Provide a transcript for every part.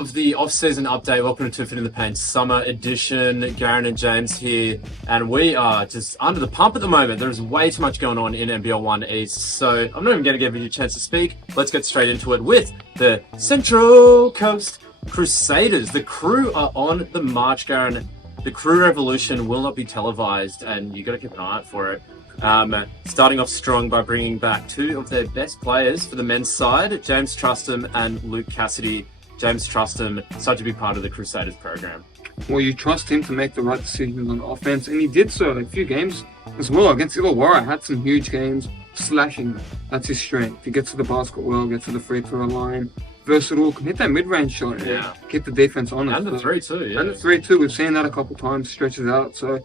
of the off-season update. Welcome to Fit in the Paint Summer Edition. Garen and James here, and we are just under the pump at the moment. There's way too much going on in NBL1 East, so I'm not even going to give you a chance to speak. Let's get straight into it with the Central Coast Crusaders. The Crew are on the march, Garen. The Crew Revolution will not be televised, and you got to keep an eye out for it. Starting off strong by bringing back two of their best players for the men's side, James Trustham and Luke Cassidy. James Trustham, such a big part of the Crusaders program. Well, you trust him to make the right decisions on offense, and he did so in a few games as well. Against Illawarra, had some huge games, slashing. That's his strength. He gets to the basket well, gets to the free throw line. Versatile, can hit that mid-range shot and keep the defense on it. And the 3-2, yeah. And the 3-2, we've seen that a couple times, stretches out. So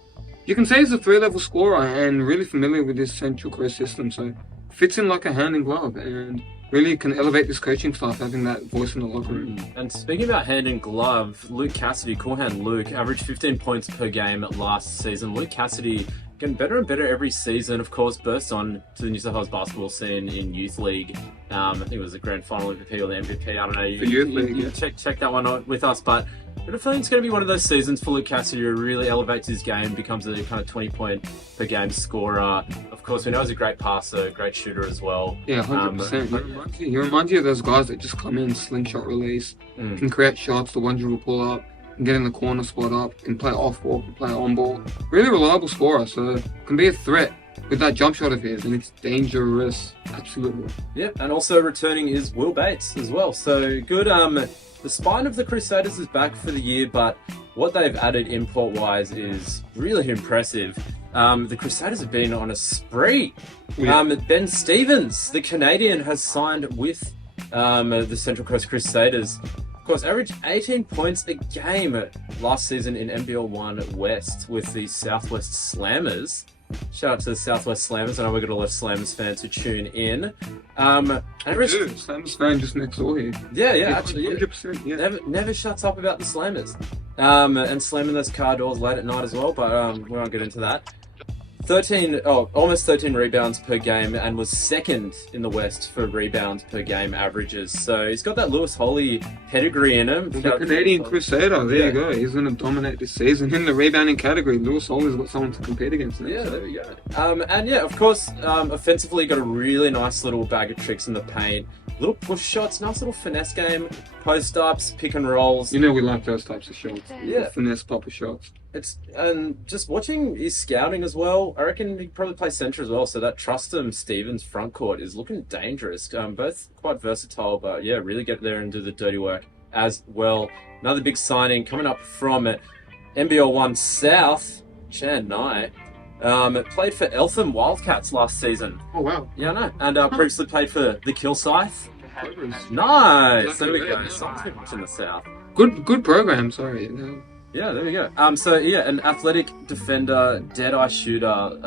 you can say he's a three-level scorer and really familiar with this Central Coast system. So fits in like a hand in glove and really can elevate this coaching staff having that voice in the locker room. And speaking about hand in glove, Luke Cassidy, cool hand Luke, averaged 15 points per game last season. Luke Cassidy getting better and better every season, of course, burst on to the New South Wales basketball scene in Youth League. I think it was the grand final MVP or the MVP, I don't know. For Youth League, you check that one out with us, but I have a feeling it's going to be one of those seasons for Luke Cassidy who really elevates his game, becomes a kind of 20-point per game scorer. Of course, we know he's a great passer, great shooter as well. Yeah, 100%. He reminds you of those guys that just come in, slingshot release, can create shots, the one dribble pull up, can get in the corner spot up, can play off ball, can play on ball. Really reliable scorer, so can be a threat with that jump shot of his, and it's dangerous, absolutely. Yep, and also returning is Will Bates as well. So good. The spine of the Crusaders is back for the year, but what they've added import-wise is really impressive. The Crusaders have been on a spree. Yeah. Ben Stevens, the Canadian, has signed with the Central Coast Crusaders. Of course, averaged 18 points a game last season in NBL1 West with the Southwest Slammers. Shout out to the Southwest Slammers. I know we've got a lot of Slammers fans who tune in. Slammers fan just next door here. Yeah, actually. 100%, yeah. Never shuts up about the Slammers. And slamming those car doors late at night as well, but we won't get into that. Almost 13 rebounds per game, and was second in the West for rebounds per game averages. So he's got that Lewis Holley pedigree in him. The Canadian Crusader, there you go. He's going to dominate this season in the rebounding category. Lewis Holley's got someone to compete against now. Yeah, there we go. And yeah, of course, offensively got a really nice little bag of tricks in the paint. Little push shots, nice little finesse game, post-ups, pick and rolls. You know we like those types of shots. Yeah. Finesse proper shots. And just watching his scouting as well, I reckon he probably plays centre as well, so that Trustham Stevens front court is looking dangerous. Both quite versatile, but yeah, really get there and do the dirty work as well. Another big signing coming up from NBL1 South, Chan Nai. Played for Eltham Wildcats last season. Oh, wow. Yeah, I know. And previously played for the Kilsyth. Nice! There we go. Someone's been watching the South. Good program, sorry. Yeah, there we go. So yeah, an athletic defender, dead-eye shooter,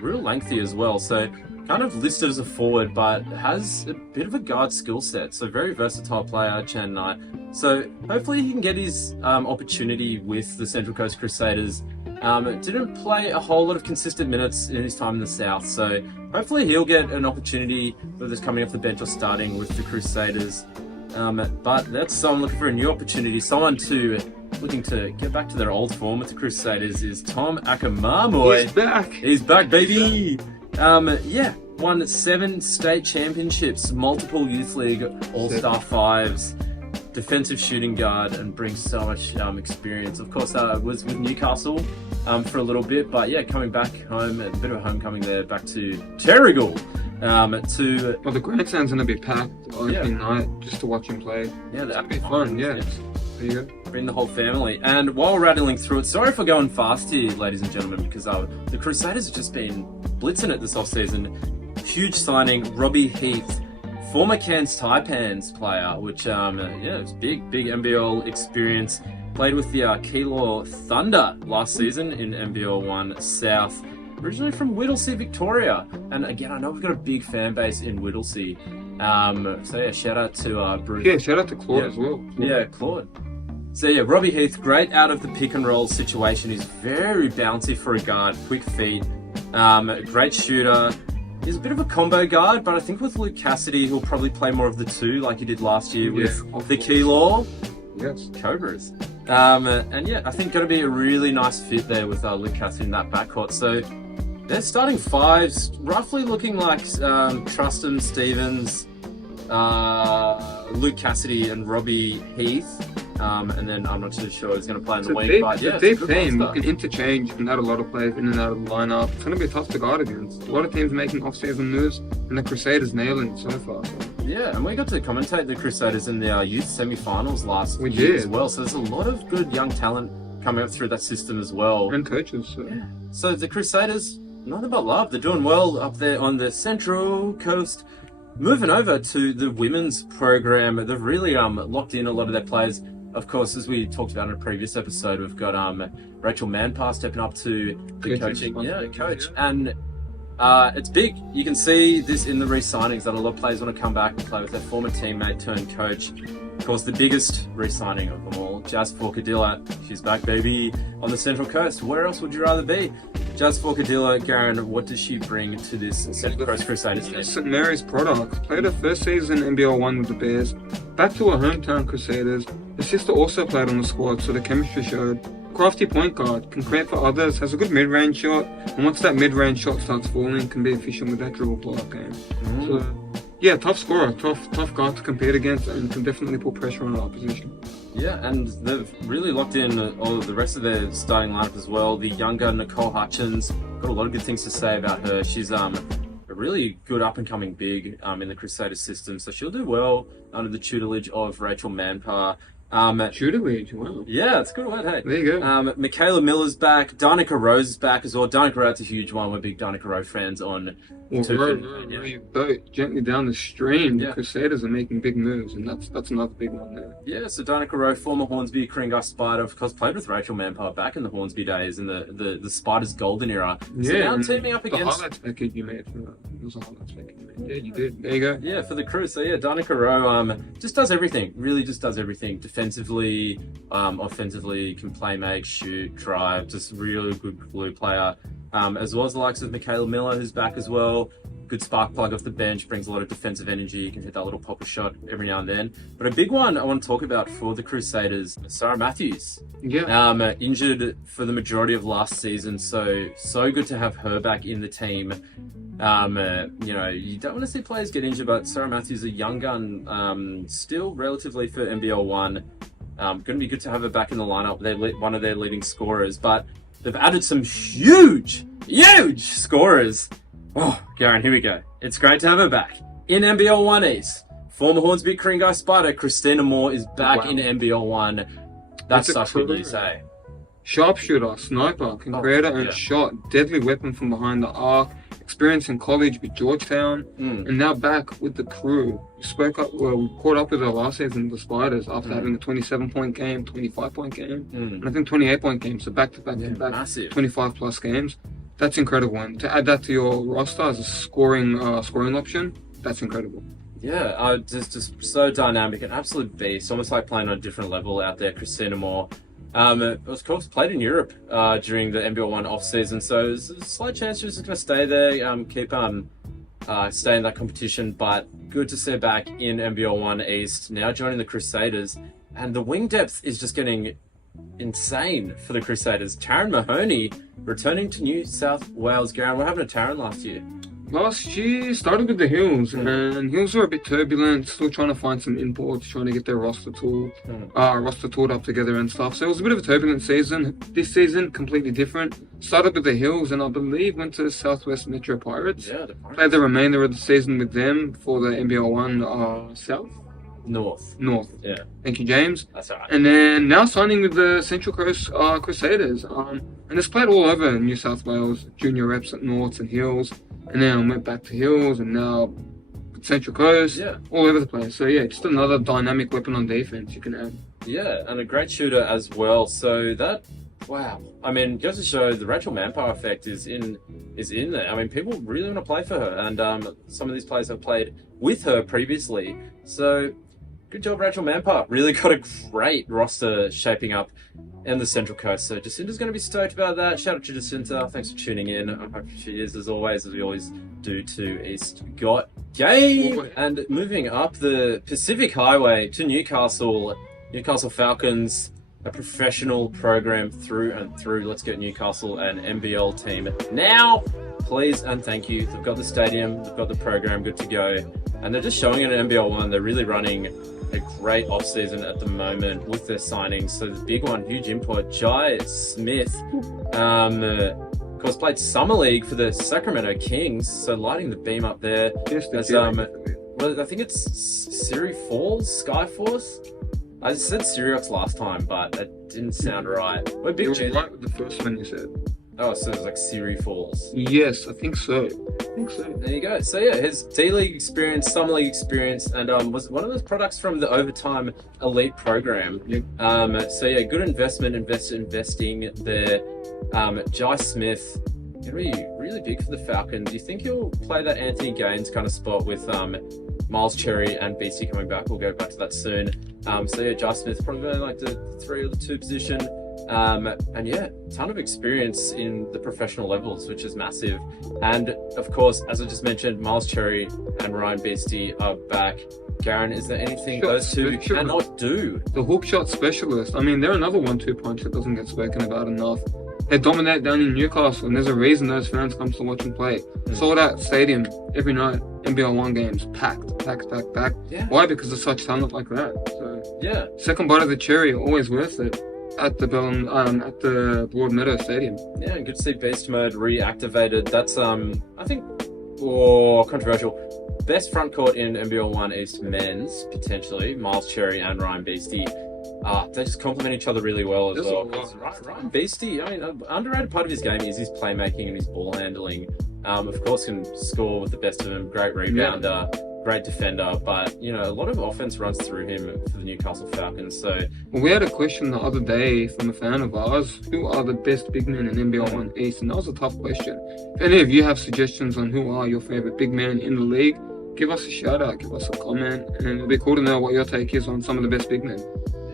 real lengthy as well. So kind of listed as a forward, but has a bit of a guard skill set. So very versatile player, Chan Knight. So hopefully he can get his opportunity with the Central Coast Crusaders. Didn't play a whole lot of consistent minutes in his time in the South. So hopefully he'll get an opportunity, whether it's coming off the bench or starting with the Crusaders. But that's someone looking for a new opportunity, looking to get back to their old form with the Crusaders is Tom Akamamoy. He's back. He's back, baby. Won 7 state championships, multiple youth league all-star 5s, defensive shooting guard, and brings so much experience. Of course, was with Newcastle for a little bit, but yeah, coming back home, a bit of a homecoming there, back to Terrigal. The grandstand's gonna be packed opening night just to watch him play. Yeah, that'd be fun. Yeah. There you go. Bring the whole family. And while we're rattling through it, sorry for going fast here, ladies and gentlemen, because the Crusaders have just been blitzing it this off-season. Huge signing, Robbie Heath, former Cairns Taipans player, which it's big NBL experience. Played with the Keilor Thunder last season in NBL1 South. Originally from Whittlesea, Victoria. And again, I know we've got a big fan base in Whittlesea. So yeah, shout out to Bruce. Yeah, shout out to Claude as well. Yeah, Claude. So yeah, Robbie Heath, great out of the pick and roll situation. He's very bouncy for a guard, quick feet, great shooter. He's a bit of a combo guard, but I think with Luke Cassidy, he'll probably play more of the 2 like he did last year with the Keilor. Yes. Cobras. And yeah, I think going to be a really nice fit there with Newcastle in that backcourt. So they're starting fives, roughly looking like Trustin Stevens, Luke Cassidy, and Robbie Heath. And then I'm not too sure who's going to play in the week. But yeah, it's a deep team. You can interchange and add a lot of players in and out of the lineup. It's going to be tough to guard against. A lot of teams making off-season moves, and the Crusaders nailing it so far. Yeah, and we got to commentate the Crusaders in their youth semi-finals last We year did. as well. So there's a lot of good young talent coming up through that system as well. And coaches. So. Yeah. So the Crusaders, nothing but love. They're doing well up there on the Central Coast. Moving over to the women's program, they've really locked in a lot of their players. Of course, as we talked about in a previous episode, we've got Rachel Manpar stepping up to the coaching coach. And it's big. You can see this in the re-signings that a lot of players want to come back and play with their former teammate turned coach. Of course, the biggest re-signing of them all, Jazz Forcadilla. She's back, baby, on the Central Coast. Where else would you rather be? Jazz Forcadilla, Garen, what does she bring to this Central Coast Crusaders team? St. Mary's product. Played her first season NBL1 with the Bears. Back to her hometown Crusaders. Her sister also played on the squad, so the chemistry showed. Crafty point guard, can create for others, has a good mid-range shot, and once that mid-range shot starts falling, can be efficient with that dribble pull-up game. So, yeah, tough scorer, tough guard to compete against, and can definitely put pressure on the opposition. Yeah, and they've really locked in all of the rest of their starting lineup as well. The younger Nicole Hutchins, got a lot of good things to say about her. She's a really good up-and-coming big in the Crusaders system, so she'll do well under the tutelage of Rachel Manpar. Tutelage, wow. Yeah, it's a good word, hey. There you go. Michaela Miller's back. Danica Rose is back as well. Danica Rowe's a huge one. We're big Danica Rowe fans on Row your boat gently down the stream. The Crusaders are making big moves, and that's another big one there. Yeah, so Danica Rowe, former Hornsby Kringai Spider, of course, played with Rachel Manpar back in the Hornsby days in the Spiders' golden era. So now teaming up against... The highlights package you made for that. It was a highlights package you made. Yeah, you did. There you go. Yeah, for the Crew. So yeah, Danica Rowe just does everything. Really just does everything. Defensively, offensively, can play, make, shoot, drive. Just really good glue player. As well as the likes of Michaela Miller, who's back as well. Good spark plug off the bench, brings a lot of defensive energy. You can hit that little popper shot every now and then. But a big one I want to talk about for the Crusaders, Sarah Matthews. Yeah. Injured for the majority of last season, so good to have her back in the team. You don't want to see players get injured, but Sarah Matthews, a young gun, still relatively for NBL1. Going to be good to have her back in the lineup. They're one of their leading scorers, but they've added some huge scorers. Oh, Garen, here we go. It's great to have her back. In NBL1 East, former Hornsby Kringai Spider, Christina Moore is back in NBL1. That's such good to say. Sharpshooter, sniper, can create and shot, deadly weapon from behind the arc, experience in college with Georgetown, and now back with the Crew. We caught up with her last season with the Spiders after having a 27-point game, 25-point game, and I think 28-point game, so back-to-back, massive. 25-plus games. That's incredible. And to add that to your roster as a scoring option, that's incredible. Yeah, just so dynamic, an absolute beast, almost like playing on a different level out there, Christina Moore. It was, of course, played in Europe during the NBL1 off-season, so there's a slight chance she's just going to stay there, stay in that competition, but good to see her back in NBL1 East, now joining the Crusaders, and the wing depth is just getting insane for the Crusaders. Taryn Mahoney returning to New South Wales. Garen, what happened to Taryn last year? Last year started with the Hills, and Hills were a bit turbulent, still trying to find some imports, trying to get their roster tooled up together and stuff. So it was a bit of a turbulent season. This season, completely different. Started with the Hills, and I believe went to Southwest Metro Pirates. Yeah, the Pirates. Played the remainder of the season with them for the NBL1 South. North. Yeah. Thank you, James. That's all right. And then now signing with the Central Coast Crusaders. And it's played all over New South Wales, junior reps at Norths and Hills. And then went back to Hills and now Central Coast. Yeah. All over the place. So yeah, just another dynamic weapon on defense you can add. Yeah, and a great shooter as well. So that, wow. I mean, goes to show the Rachel Manpower effect is in there. I mean, people really want to play for her. And some of these players have played with her previously. So good job, Rachel Manpower. Really got a great roster shaping up in the Central Coast. So Jacinta's going to be stoked about that. Shout out to Jacinta. Thanks for tuning in. I hope she is, as always, as we always do, to East Got Game. And moving up the Pacific Highway to Newcastle, Newcastle Falcons, a professional program through and through. Let's get Newcastle an NBL team now, please and thank you. They've got the stadium, they've got the program good to go, and they're just showing it in NBL1. They're really running a great off-season at the moment with their signings. So the big one, huge import, Jai Smith, of course played Summer League for the Sacramento Kings, so lighting the beam up there. Yes, As, well, I think it's Siri Falls, Skyforce. I just said Siriox last time, but that didn't sound right. We're big. You were right with the first one you said. Oh, so it was like Siri Falls. Yes, I think so. There you go. So yeah, his D-League experience, Summer League experience, and was one of those products from the Overtime Elite program. Yep. So yeah, good investing there. Jai Smith, gonna be really big for the Falcons. Do you think he'll play that Anthony Gaines kind of spot with Miles Cherry and BC coming back? We'll go back to that soon. So yeah, Jai Smith probably like the 3 or the 2 position. And yeah, ton of experience in the professional levels, which is massive. And of course, as I just mentioned, Miles Cherry and Ryan Beastie are back. Garen, is there anything those two cannot do? The hook shot specialist. I mean, they're another 1-2 punch that doesn't get spoken about enough. They dominate down in Newcastle, and there's a reason those fans come to watch them play. Sold out stadium every night. NBL1 games packed. Yeah. Why? Because of such talent like that. So Yeah. second bite of the cherry, always worth it. At the Broadmeadow Stadium. Yeah, and good to see Beast Mode reactivated. That's I think controversial. Best front court in NBL1 East men's, potentially, Miles Cherry and Ryan Beastie. They just complement each other really well as well. Ryan Beastie, I mean, an underrated part of his game is his playmaking and his ball handling. Of course, can score with the best of them. Great rebounder, great defender, but you know, a lot of offense runs through him for the Newcastle Falcons. So we had a question the other day from a fan of ours: who are the best big men in NBL1 East? And that was a tough question. If any of you have suggestions on who are your favorite big men in the league, give us a shout out, give us a comment, and it'll be cool to know what your take is on some of the best big men.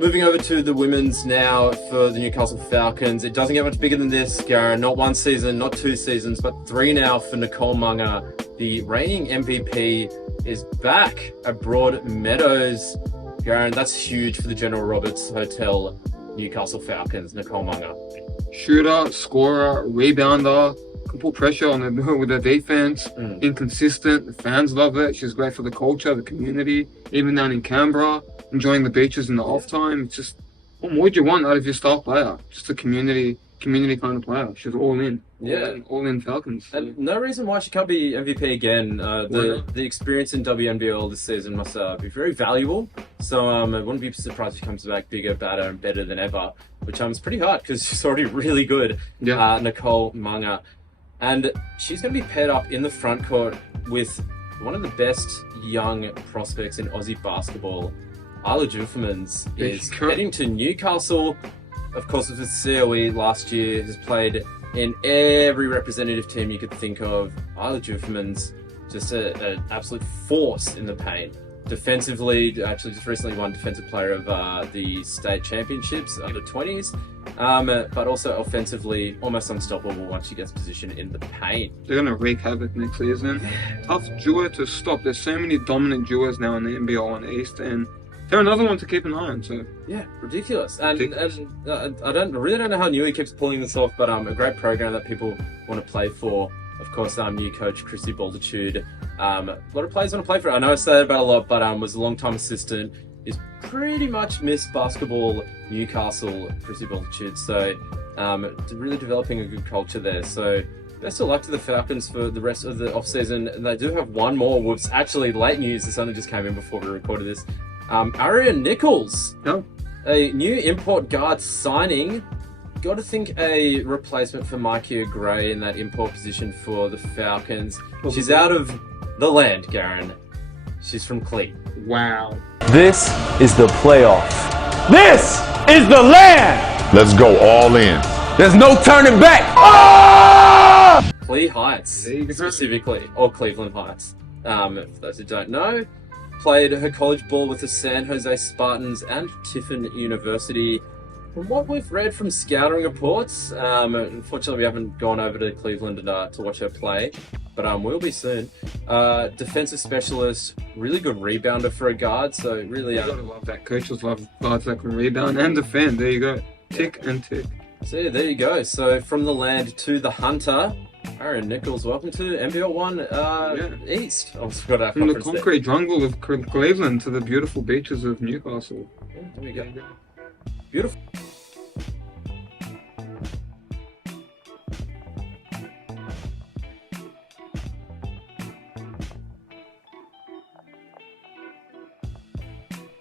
moving over to the women's now for the Newcastle Falcons. It doesn't get much bigger than this, Garen. Not 1 season, not 2 seasons, but 3 now for Nicole Munger. The reigning MVP is back at Broadmeadows. Garen, that's huge for the General Roberts Hotel Newcastle Falcons. Nicole Munger. Shooter, scorer, rebounder, can put pressure on them with their defense. Inconsistent. The fans love it. She's great for the culture, the community. Even down in Canberra, enjoying the beaches in the off time. It's just, what more do you want out of your star player? Just a community kind of player. She's all in. All in Falcons. And no reason why she can't be MVP again. The experience in WNBL this season must be very valuable. So I wouldn't be surprised if she comes back bigger, badder, and better than ever, which is pretty hard because she's already really good. Nicole Munger. And she's going to be paired up in the front court with one of the best young prospects in Aussie basketball. Isla Juffermans is heading to Newcastle. Of course, with the COE last year, has played in every representative team you could think of. Isla Juffermans, just an absolute force in the paint. Defensively, actually just recently won Defensive Player of the State Championships under 20s. But also offensively, almost unstoppable once she gets positioned in the paint. They're going to wreak havoc next season. Tough duo to stop. There's so many dominant duos now in the NBL1 East, and they're another one to keep an eye on. So yeah, ridiculous. And I really don't know how Newey keeps pulling this off, but a great program that people want to play for. Of course, new coach Chrissy Baltitude. A lot of players want to play for it. I know I say that about a lot, but was a long-time assistant. Is pretty much Miss Basketball Newcastle, Chrissy Baltitude. So really developing a good culture there. So best of luck to the Falcons for the rest of the off-season. And they do have one more. Whoops, actually late news. This only just came in before we recorded this. Aria Nichols, a new import guard signing. Got to think a replacement for Micah Gray in that import position for the Falcons. She's out of the land, Garen. She's from Clee. Wow. This is the playoff. This is the land. Let's go all in. There's no turning back. Ah! Clee Heights, specifically, or Cleveland Heights. For those who don't know, played her college ball with the San Jose Spartans and Tiffin University. from what we've read from scouting reports, unfortunately we haven't gone over to Cleveland to watch her play, but we'll be soon. Defensive specialist, really good rebounder for a guard, so really... You gotta love that. Coaches love guards that can rebound and defend. There you go. Tick and tick. So yeah, there you go. So from the land to the hunter, Aaron Nichols, welcome to NBL1 East. I almost forgot our From the conference concrete jungle of Cleveland to the beautiful beaches of Newcastle. there. Yeah, there we go. Beautiful.